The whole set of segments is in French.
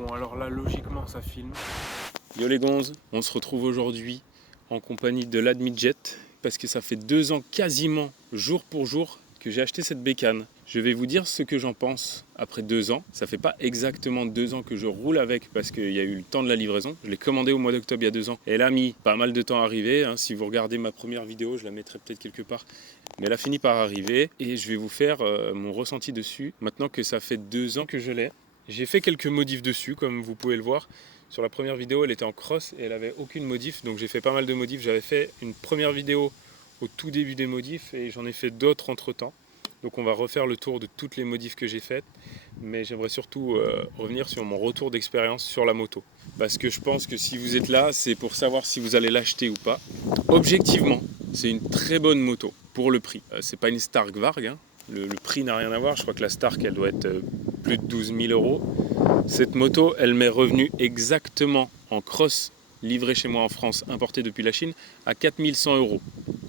Bon alors là logiquement ça filme. Yo les gonzes, on se retrouve aujourd'hui en compagnie de l'Admidjet parce que ça fait 2 ans quasiment jour pour jour que j'ai acheté cette bécane. Je vais vous dire ce que j'en pense après 2 ans. Ça fait pas exactement 2 ans que je roule avec parce qu'il y a eu le temps de la livraison. Je l'ai commandé au mois d'octobre il y a 2 ans. Elle a mis pas mal de temps à arriver. Si vous regardez ma première vidéo, je la mettrai peut-être quelque part. Mais elle a fini par arriver et je vais vous faire mon ressenti dessus. Maintenant que ça fait 2 ans que je l'ai. J'ai fait quelques modifs dessus comme vous pouvez le voir. Sur la première vidéo, elle était en cross et elle avait aucune modif. Donc j'ai fait pas mal de modifs. J'avais fait une première vidéo au tout début des modifs et j'en ai fait d'autres entre temps. Donc on va refaire le tour de toutes les modifs que j'ai faites. Mais j'aimerais surtout revenir sur mon retour d'expérience sur la moto. Parce que je pense que si vous êtes là, c'est pour savoir si vous allez l'acheter ou pas. Objectivement, c'est une très bonne moto pour le prix. C'est pas une Stark Varg, hein. Le prix n'a rien à voir. Je crois que la Stark, elle doit être plus de 12 000 euros. Cette moto, elle m'est revenue exactement en cross, livrée chez moi en France, importée depuis la Chine, à 4 100 euros,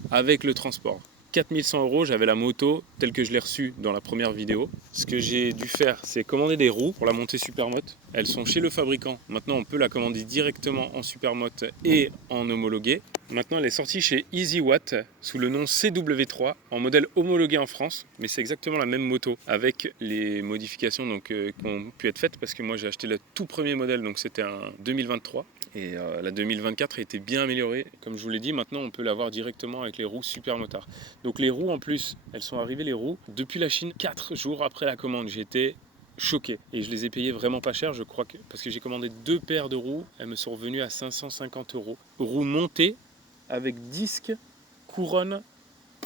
avec le transport. 4 100 euros, j'avais la moto telle que je l'ai reçue dans la première vidéo. Ce que j'ai dû faire, c'est commander des roues pour la montée Supermoto. Elles sont chez le fabricant. Maintenant, on peut la commander directement en Supermoto et en homologué. Maintenant, elle est sortie chez EasyWatt sous le nom CW3 en modèle homologué en France. Mais c'est exactement la même moto avec les modifications qui ont pu être faites parce que moi, j'ai acheté le tout premier modèle, donc c'était un 2023. Et la 2024 a été bien améliorée. Comme je vous l'ai dit, maintenant on peut l'avoir directement avec les roues Supermotard. Donc les roues en plus, elles sont arrivées les roues depuis la Chine 4 jours après la commande. J'étais choqué et je les ai payées vraiment pas cher, je crois que parce que j'ai commandé 2 paires de roues, elles me sont revenues à 550 euros. Roues montées avec disque, couronne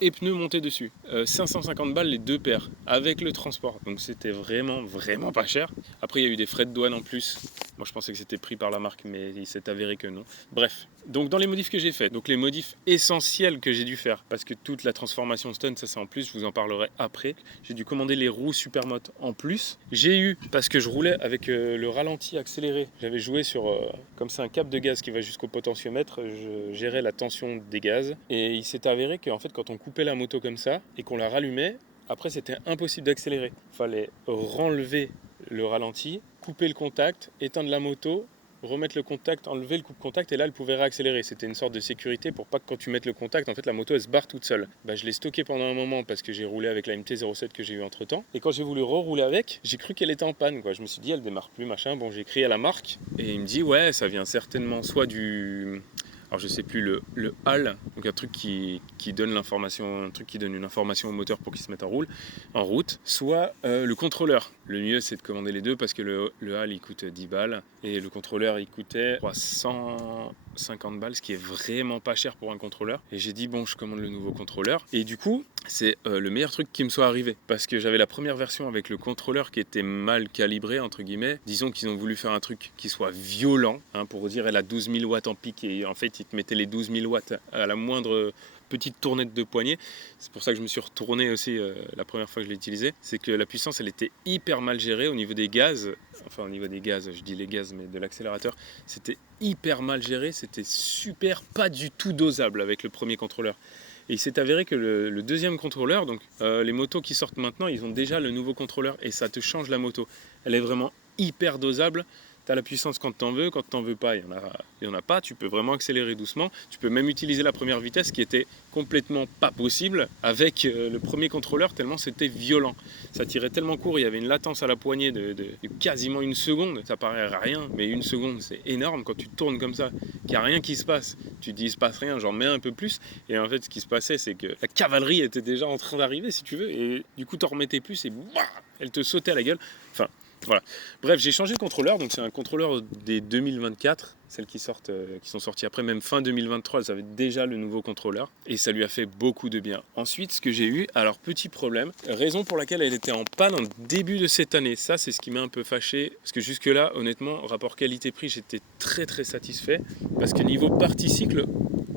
et pneus montés dessus. 550 balles les 2 paires avec le transport. Donc c'était vraiment pas cher. Après il y a eu des frais de douane en plus. Moi je pensais que c'était pris par la marque mais il s'est avéré que non. Bref, donc dans les modifs que j'ai fait, donc les modifs essentiels que j'ai dû faire, parce que toute la transformation stun, ça c'est en plus, je vous en parlerai après. J'ai dû commander les roues Supermoto en plus. J'ai eu, parce que je roulais avec le ralenti accéléré, j'avais joué sur comme c'est un câble de gaz qui va jusqu'au potentiomètre, je gérais la tension des gaz et il s'est avéré qu'en fait quand on coupait la moto comme ça et qu'on la rallumait, après c'était impossible d'accélérer. Il fallait renlever le ralenti, couper le contact, éteindre la moto, remettre le contact, enlever le coupe-contact et là elle pouvait réaccélérer. C'était une sorte de sécurité pour pas que quand tu mettes le contact, en fait la moto elle se barre toute seule. Je l'ai stocké pendant un moment parce que j'ai roulé avec la MT-07 que j'ai eu entre temps. Et quand j'ai voulu rerouler avec, j'ai cru qu'elle était en panne, quoi. Je me suis dit elle démarre plus, machin. Bon, j'ai écrit à la marque et il me dit ouais, ça vient certainement soit du... Alors je sais plus, le HAL, donc un truc qui donne l'information, un truc qui donne une information au moteur pour qu'il se mette en route, soit le contrôleur. Le mieux c'est de commander les deux parce que le HAL il coûte 10 balles et le contrôleur il coûtait 350 balles, ce qui est vraiment pas cher pour un contrôleur. Et j'ai dit bon, je commande le nouveau contrôleur. Et du coup, c'est le meilleur truc qui me soit arrivé parce que j'avais la première version avec le contrôleur qui était mal calibré entre guillemets. Disons qu'ils ont voulu faire un truc qui soit violent, pour dire elle a 12 000 watts en pic et en fait ils te mettaient les 12 000 watts à la moindre petite tournette de poignet. C'est pour ça que je me suis retourné aussi la première fois que je l'ai utilisé. C'est que la puissance elle était hyper mal gérée au niveau des gaz. Enfin au niveau des gaz, je dis les gaz mais de l'accélérateur. C'était hyper mal géré, c'était super pas du tout dosable avec le premier contrôleur. Et il s'est avéré que le deuxième contrôleur, donc les motos qui sortent maintenant, ils ont déjà le nouveau contrôleur et ça te change la moto. Elle est vraiment hyper dosable. Tu as la puissance quand tu en veux, quand tu n'en veux pas, il n'y en a pas. Tu peux vraiment accélérer doucement. Tu peux même utiliser la première vitesse qui était complètement pas possible avec le premier contrôleur tellement c'était violent. Ça tirait tellement court, il y avait une latence à la poignée de quasiment 1 seconde. Ça paraît rien, mais 1 seconde c'est énorme quand tu tournes comme ça, qu'il n'y a rien qui se passe. Tu te dis il se passe rien, j'en mets un peu plus. Et en fait ce qui se passait c'est que la cavalerie était déjà en train d'arriver si tu veux. Et du coup tu en remettais plus et elle te sautait à la gueule. Enfin, voilà. Bref, j'ai changé de contrôleur, donc c'est un contrôleur des 2024, celles qui sont sorties après, même fin 2023, elles avaient déjà le nouveau contrôleur, et ça lui a fait beaucoup de bien. Ensuite, ce que j'ai eu, alors petit problème, raison pour laquelle elle était en panne en début de cette année, ça c'est ce qui m'a un peu fâché, parce que jusque-là, honnêtement, rapport qualité-prix, j'étais très satisfait, parce que niveau partie cycle,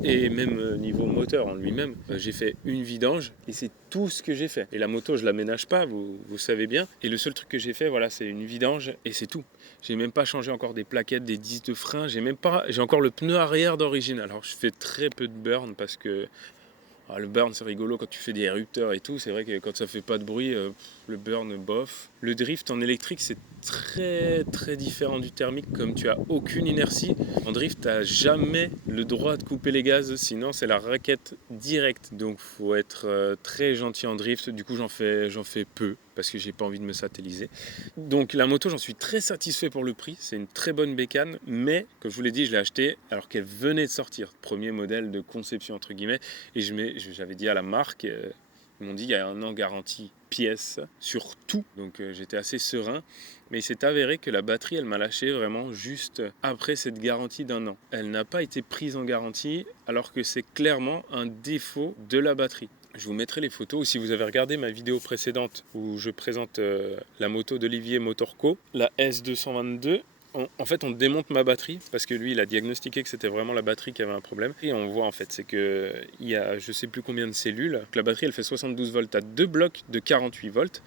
et même niveau moteur en lui-même, j'ai fait une vidange et c'est tout ce que j'ai fait. Et la moto, je la ménage pas, vous savez bien. Et le seul truc que j'ai fait, voilà, c'est une vidange et c'est tout. J'ai même pas changé encore des plaquettes, des disques de frein. J'ai encore le pneu arrière d'origine. Alors je fais très peu de burn parce que Le burn c'est rigolo quand tu fais des érupteurs et tout, c'est vrai que quand ça fait pas de bruit, le burn bof. Le drift en électrique c'est très très différent du thermique, comme tu as aucune inertie. En drift t'as jamais le droit de couper les gaz, sinon c'est la raquette directe. Donc faut être très gentil en drift, du coup j'en fais peu parce que j'ai pas envie de me satelliser. Donc la moto, j'en suis très satisfait pour le prix, c'est une très bonne bécane, mais comme je vous l'ai dit, je l'ai achetée alors qu'elle venait de sortir, premier modèle de conception entre guillemets, et j'avais dit à la marque, ils m'ont dit il y a 1 an garantie pièce sur tout, donc j'étais assez serein, mais il s'est avéré que la batterie elle m'a lâché vraiment juste après cette garantie d'1 an. Elle n'a pas été prise en garantie alors que c'est clairement un défaut de la batterie. Je vous mettrai les photos, ou si vous avez regardé ma vidéo précédente où je présente la moto d'Olivier Motorco, la S222, en fait on démonte ma batterie parce que lui il a diagnostiqué que c'était vraiment la batterie qui avait un problème, et on voit en fait c'est que il y a je sais plus combien de cellules. Donc, la batterie elle fait 72 volts à 2 blocs de 48 volts,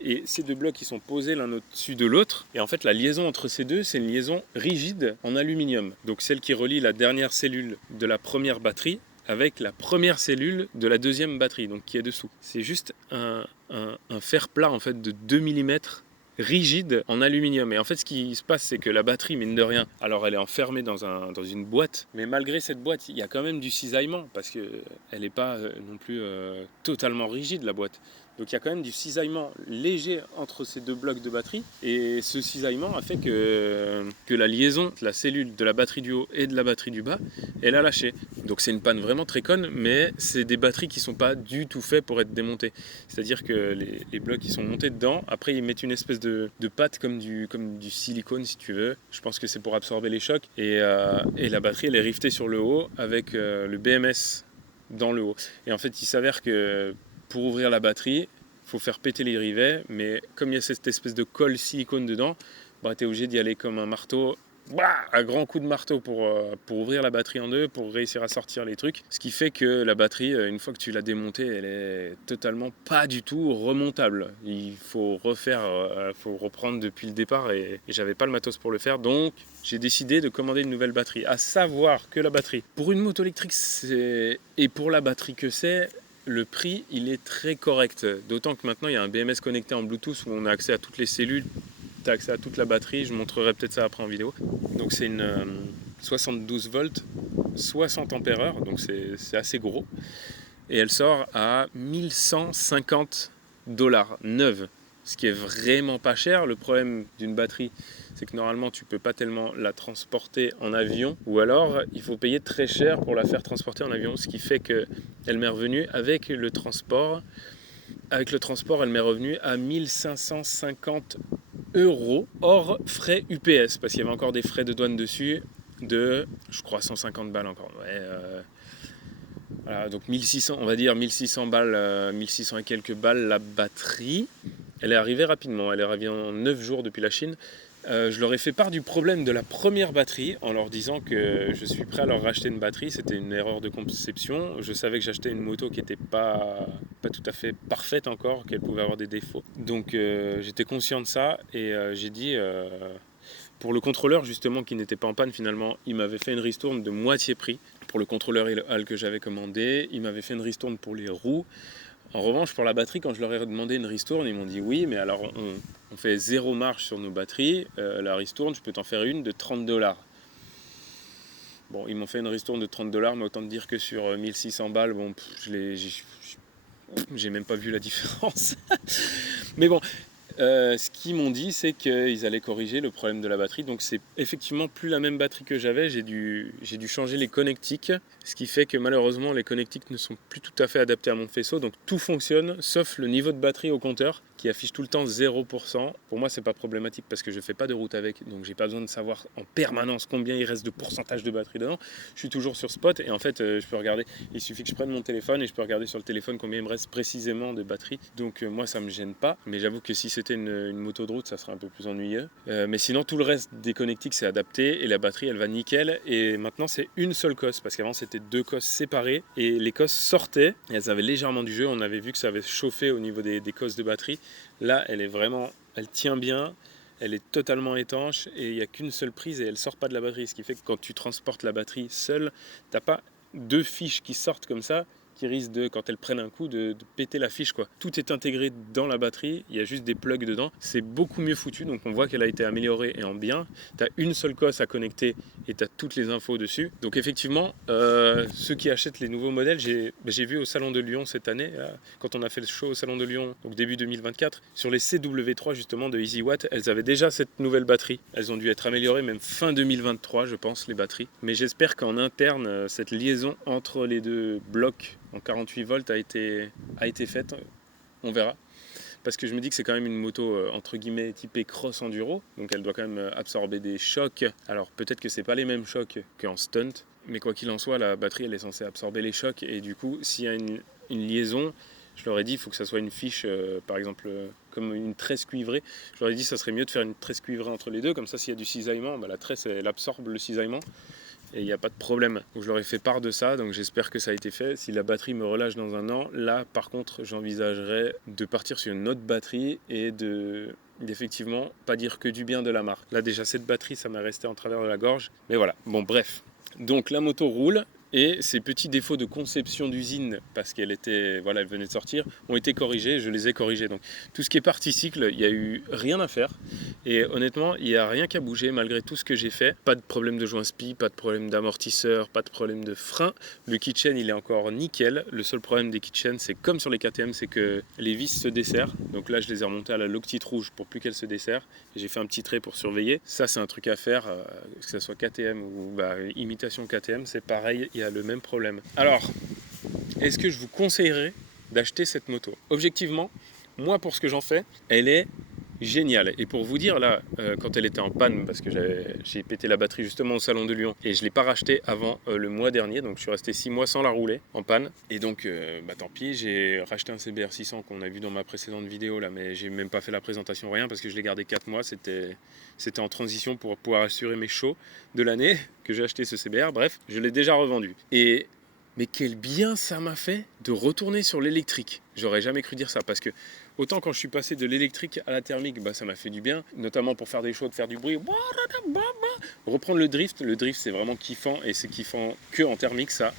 et ces 2 blocs ils sont posés l'un au-dessus de l'autre, et en fait la liaison entre ces deux c'est une liaison rigide en aluminium, donc celle qui relie la dernière cellule de la première batterie avec la première cellule de la deuxième batterie, donc qui est dessous. C'est juste un fer plat en fait de 2 mm rigide en aluminium. Et en fait ce qui se passe c'est que la batterie, mine de rien, alors elle est enfermée dans une boîte, mais malgré cette boîte il y a quand même du cisaillement parce qu'elle n'est pas non plus totalement rigide la boîte. Donc il y a quand même du cisaillement léger entre ces 2 blocs de batterie, et ce cisaillement a fait que la liaison de la cellule de la batterie du haut et de la batterie du bas, elle a lâché. Donc c'est une panne vraiment très conne, mais c'est des batteries qui ne sont pas du tout faites pour être démontées. C'est-à-dire que les blocs ils sont montés dedans, après ils mettent une espèce de pâte comme du silicone si tu veux. Je pense que c'est pour absorber les chocs, et la batterie elle est rivetée sur le haut avec le BMS dans le haut. Et en fait il s'avère que pour ouvrir la batterie, il faut faire péter les rivets, mais comme il y a cette espèce de colle silicone dedans, tu es obligé d'y aller comme un marteau, un grand coup de marteau pour ouvrir la batterie en deux, pour réussir à sortir les trucs. Ce qui fait que la batterie, une fois que tu l'as démontée, elle est totalement pas du tout remontable. Il faut faut reprendre depuis le départ, et j'avais pas le matos pour le faire, donc j'ai décidé de commander une nouvelle batterie. À savoir que la batterie, pour une moto électrique, et pour la batterie que c'est, le prix il est très correct, d'autant que maintenant il y a un BMS connecté en Bluetooth où on a accès à toutes les cellules, tu as accès à toute la batterie, je montrerai peut-être ça après en vidéo. Donc c'est une 72 volts, 60 ampères-heure, donc c'est assez gros, et elle sort à 1150 dollars neuve, ce qui est vraiment pas cher. Le problème d'une batterie c'est que normalement tu peux pas tellement la transporter en avion, ou alors il faut payer très cher pour la faire transporter en avion, ce qui fait qu'elle m'est revenue avec le transport. Avec le transport, elle m'est revenue à 1550 € hors frais UPS, parce qu'il y avait encore des frais de douane dessus de, je crois, 150 balles encore. Voilà, donc 1600, on va dire 1600 balles, 1600 et quelques balles la batterie. Elle est arrivée rapidement, elle est arrivée en 9 jours depuis la Chine. Je leur ai fait part du problème de la première batterie en leur disant que je suis prêt à leur racheter une batterie. C'était une erreur de conception. Je savais que j'achetais une moto qui n'était pas tout à fait parfaite encore, qu'elle pouvait avoir des défauts. Donc j'étais conscient de ça, et j'ai dit... pour le contrôleur justement qui n'était pas en panne, finalement il m'avait fait une ristourne de moitié prix. Pour le contrôleur et le hall que j'avais commandé, il m'avait fait une ristourne pour les roues. En revanche, pour la batterie, quand je leur ai demandé une ristourne, ils m'ont dit oui, mais alors on fait 0 marge sur nos batteries. La ristourne, je peux t'en faire une de 30 dollars. Bon, ils m'ont fait une ristourne de 30 dollars, mais autant te dire que sur 1600 balles, bon, j'ai même pas vu la différence. Mais bon, ce qu'ils m'ont dit, c'est qu'ils allaient corriger le problème de la batterie. Donc c'est effectivement plus la même batterie que j'avais. J'ai dû changer les connectiques, ce qui fait que malheureusement les connectiques ne sont plus tout à fait adaptés à mon faisceau. Donc tout fonctionne, sauf le niveau de batterie au compteur qui affiche tout le temps 0%. Pour moi, c'est pas problématique parce que je fais pas de route avec, donc j'ai pas besoin de savoir en permanence combien il reste de pourcentage de batterie dedans. Je suis toujours sur Spot, et en fait, je peux regarder. Il suffit que je prenne mon téléphone et je peux regarder sur le téléphone combien il me reste précisément de batterie. Donc moi, ça me gêne pas. Mais j'avoue que si c'était une moto de route, ça serait un peu plus ennuyeux. Mais sinon, tout le reste des connectiques, c'est adapté, et la batterie, elle va nickel. Et maintenant, c'est une seule cosse, parce qu'avant, c'était 2 cosses séparées, et les cosses sortaient, et elles avaient légèrement du jeu. On avait vu que ça avait chauffé au niveau des cosses de batterie. Là, elle tient bien, elle est totalement étanche, et il n'y a qu'une seule prise et elle ne sort pas de la batterie. Ce qui fait que quand tu transportes la batterie seule, tu n'as pas 2 fiches qui sortent comme ça qui risquent de, quand elles prennent un coup, de péter la fiche, quoi. Tout est intégré dans la batterie, il y a juste des plugs dedans. C'est beaucoup mieux foutu, donc on voit qu'elle a été améliorée et en bien. Tu as une seule cosse à connecter et tu as toutes les infos dessus. Donc effectivement, ceux qui achètent les nouveaux modèles, j'ai vu au Salon de Lyon cette année, là, quand on a fait le show au Salon de Lyon, donc début 2024, sur les CW3 justement de EasyWatt, elles avaient déjà cette nouvelle batterie. Elles ont dû être améliorées même fin 2023, je pense, les batteries. Mais j'espère qu'en interne, cette liaison entre les deux blocs en 48 volts a été faite. On verra. Parce que je me dis que c'est quand même une moto entre guillemets typée cross enduro, donc elle doit quand même absorber des chocs. Alors peut-être que c'est pas les mêmes chocs qu'en stunt, mais quoi qu'il en soit, la batterie elle est censée absorber les chocs, et du coup s'il y a une liaison, je leur ai dit il faut que ça soit une fiche, par exemple comme une tresse cuivrée. Je leur ai dit ça serait mieux de faire une tresse cuivrée entre les deux, comme ça s'il y a du cisaillement, la tresse elle absorbe le cisaillement et il n'y a pas de problème. Donc je leur ai fait part de ça, donc j'espère que ça a été fait. Si la batterie me relâche dans un an, là par contre j'envisagerais de partir sur une autre batterie et d'effectivement pas dire que du bien de la marque. Là déjà cette batterie ça m'est resté en travers de la gorge, mais voilà, bon bref. Donc la moto roule, et ces petits défauts de conception d'usine, parce qu'elle elle venait de sortir, ont été corrigés, je les ai corrigés. Donc tout ce qui est partie cycle, il n'y a eu rien à faire. Et honnêtement, il n'y a rien qu'à bouger malgré tout ce que j'ai fait. Pas de problème de joint spi, pas de problème d'amortisseur, pas de problème de frein. Le keychain, il est encore nickel. Le seul problème des keychains, c'est comme sur les KTM, c'est que les vis se desserrent. Donc là, je les ai remontées à la loctite rouge pour plus qu'elles se desserrent. J'ai fait un petit trait pour surveiller. Ça, c'est un truc à faire, que ce soit KTM ou imitation KTM, c'est pareil, il y a le même problème. Alors, est-ce que je vous conseillerais d'acheter cette moto? Objectivement, moi, pour ce que j'en fais, elle est géniale. Et pour vous dire, là, quand elle était en panne, parce que j'ai pété la batterie justement au Salon de Lyon, et je ne l'ai pas rachetée avant le mois dernier, donc je suis resté 6 mois sans la rouler en panne. Et donc, tant pis, j'ai racheté un CBR 600 qu'on a vu dans ma précédente vidéo, là, mais j'ai même pas fait la présentation, rien, parce que je l'ai gardé 4 mois, c'était en transition pour pouvoir assurer mes shows de l'année que j'ai acheté ce CBR. Bref, je l'ai déjà revendu. Mais quel bien ça m'a fait de retourner sur l'électrique. J'aurais jamais cru dire ça, parce que autant quand je suis passé de l'électrique à la thermique, ça m'a fait du bien, notamment pour faire des shows, de faire du bruit. Reprendre le drift c'est vraiment kiffant, et c'est kiffant que en thermique ça.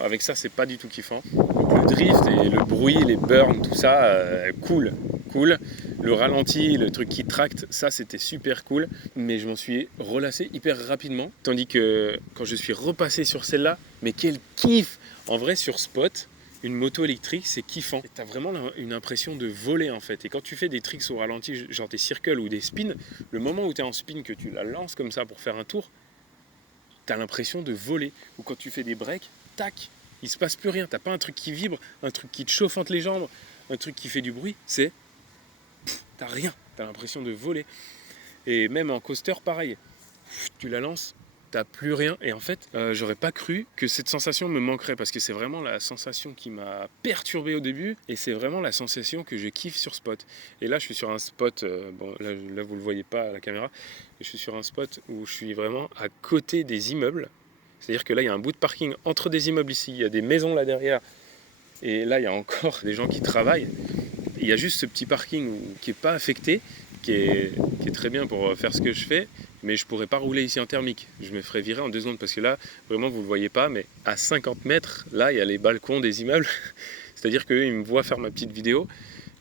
Avec ça, c'est pas du tout kiffant. Donc le drift et le bruit, les burns, tout ça, cool. Le ralenti, le truc qui tracte, ça c'était super cool, mais je m'en suis relassé hyper rapidement. Tandis que quand je suis repassé sur celle-là, mais quel kiff! En vrai, sur Spot, une moto électrique, c'est kiffant. Tu as vraiment une impression de voler en fait. Et quand tu fais des tricks au ralenti, genre des circles ou des spins, le moment où tu es en spin, que tu la lances comme ça pour faire un tour, tu as l'impression de voler. Ou quand tu fais des breaks, tac, il se passe plus rien. T'as pas un truc qui vibre, un truc qui te chauffe entre les jambes, un truc qui fait du bruit. T'as rien. T'as l'impression de voler. Et même en coaster, pareil. Tu la lances, t'as plus rien. Et en fait, j'aurais pas cru que cette sensation me manquerait, parce que c'est vraiment la sensation qui m'a perturbé au début, et c'est vraiment la sensation que je kiffe sur Spot. Et là, je suis sur un spot, là vous le voyez pas à la caméra, mais je suis sur un spot où je suis vraiment à côté des immeubles. C'est-à-dire que là, il y a un bout de parking entre des immeubles ici, il y a des maisons là derrière, et là, il y a encore des gens qui travaillent. Il y a juste ce petit parking qui n'est pas affecté, qui est très bien pour faire ce que je fais, mais je ne pourrais pas rouler ici en thermique. Je me ferais virer en 2 secondes, parce que là, vraiment, vous ne le voyez pas, mais à 50 mètres, là, il y a les balcons des immeubles. C'est-à-dire qu'eux, ils me voient faire ma petite vidéo,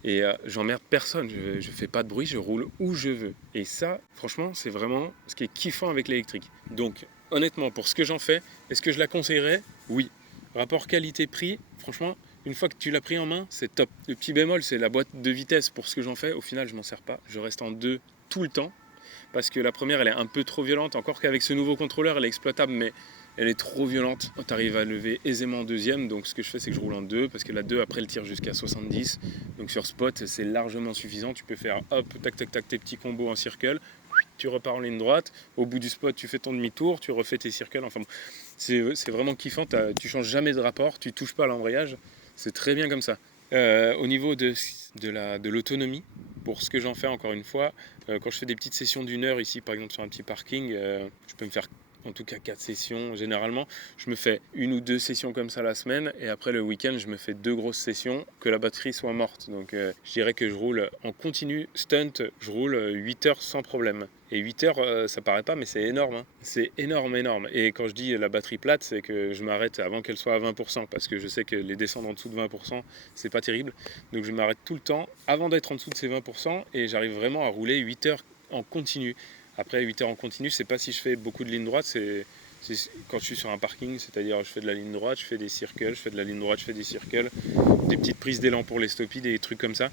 et j'emmerde personne. Je ne fais pas de bruit, je roule où je veux. Et ça, franchement, c'est vraiment ce qui est kiffant avec l'électrique. Donc, honnêtement, pour ce que j'en fais, est-ce que je la conseillerais? Oui. Rapport qualité-prix, franchement, une fois que tu l'as pris en main, c'est top. Le petit bémol, c'est la boîte de vitesse. Pour ce que j'en fais, au final, je m'en sers pas. Je reste en 2 tout le temps, parce que la première, elle est un peu trop violente. Encore qu'avec ce nouveau contrôleur, elle est exploitable, mais elle est trop violente. Tu arrives à lever aisément en 2e, donc ce que je fais, c'est que je roule en 2, parce que la 2, après, elle tire jusqu'à 70. Donc sur Spot, c'est largement suffisant. Tu peux faire, hop, tac, tac, tac, tes petits combos en circle. Tu repars en ligne droite. Au bout du spot, tu fais ton demi-tour, tu refais tes circles. Enfin, c'est vraiment kiffant. Tu changes jamais de rapport, tu touches pas à l'embrayage. C'est très bien comme ça. Au niveau de l'autonomie, pour ce que j'en fais, encore une fois, quand je fais des petites sessions d'1 heure ici, par exemple sur un petit parking, je peux me faire en tout cas 4 sessions généralement. Je me fais 1 ou 2 sessions comme ça la semaine et après le week-end je me fais 2 grosses sessions, que la batterie soit morte. Donc je dirais que je roule en continu, stunt, je roule 8 heures sans problème. Et 8 heures, ça paraît pas, mais c'est énorme, hein. C'est énorme, énorme. Et quand je dis la batterie plate, c'est que je m'arrête avant qu'elle soit à 20%, parce que je sais que les descendre en dessous de 20%, c'est pas terrible. Donc je m'arrête tout le temps avant d'être en dessous de ces 20%, et j'arrive vraiment à rouler 8 heures en continu. Après, 8 heures en continu, c'est pas si je fais beaucoup de lignes droites, c'est quand je suis sur un parking, c'est-à-dire je fais de la ligne droite, je fais des circles, je fais de la ligne droite, je fais des circles, des petites prises d'élan pour les stoppies, des trucs comme ça.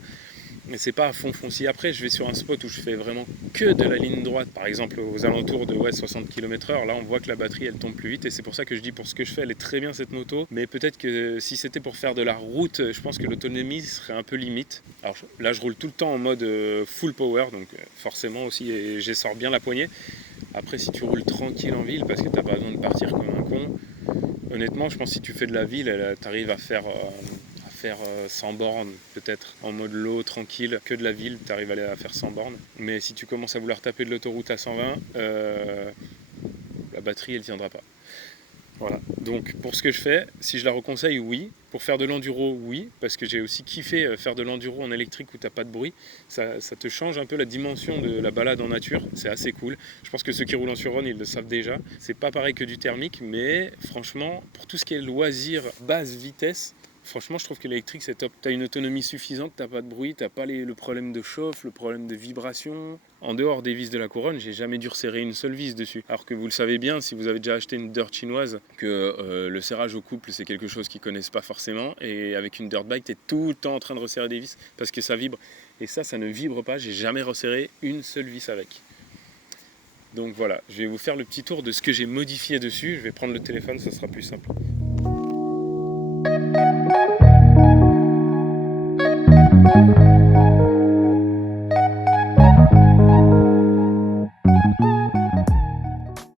Mais c'est pas à fond. Si après je vais sur un spot où je fais vraiment que de la ligne droite, par exemple aux alentours de 60 km/h, là on voit que la batterie elle tombe plus vite, et c'est pour ça que je dis, pour ce que je fais, elle est très bien cette moto, mais peut-être que si c'était pour faire de la route, je pense que l'autonomie serait un peu limite. Alors là je roule tout le temps en mode full power, donc forcément aussi j'essore bien la poignée. Après si tu roules tranquille en ville parce que t'as pas besoin de partir comme un con, honnêtement je pense que si tu fais de la ville, t'arrives à faire 100 bornes peut-être en mode low, tranquille. Que de la ville, tu arrives à faire 100 bornes. Mais si tu commences à vouloir taper de l'autoroute à 120, la batterie elle tiendra pas. Voilà. Donc pour ce que je fais, si je la reconseille, oui. Pour faire de l'enduro, oui, parce que j'ai aussi kiffé faire de l'enduro en électrique où t'as pas de bruit. Ça te change un peu la dimension de la balade en nature, c'est assez cool. Je pense que ceux qui roulent en surrun, ils le savent déjà. C'est pas pareil que du thermique, mais franchement, pour tout ce qui est loisir, basse vitesse, franchement, je trouve que l'électrique, c'est top. Tu as une autonomie suffisante, tu n'as pas de bruit, tu n'as pas le problème de chauffe, le problème de vibration. En dehors des vis de la couronne, j'ai jamais dû resserrer une seule vis dessus. Alors que vous le savez bien, si vous avez déjà acheté une dirt chinoise, que le serrage au couple, c'est quelque chose qu'ils connaissent pas forcément. Et avec une dirt bike, tu es tout le temps en train de resserrer des vis parce que ça vibre. Et ça ne vibre pas. J'ai jamais resserré une seule vis avec. Donc voilà, je vais vous faire le petit tour de ce que j'ai modifié dessus. Je vais prendre le téléphone, ça sera plus simple.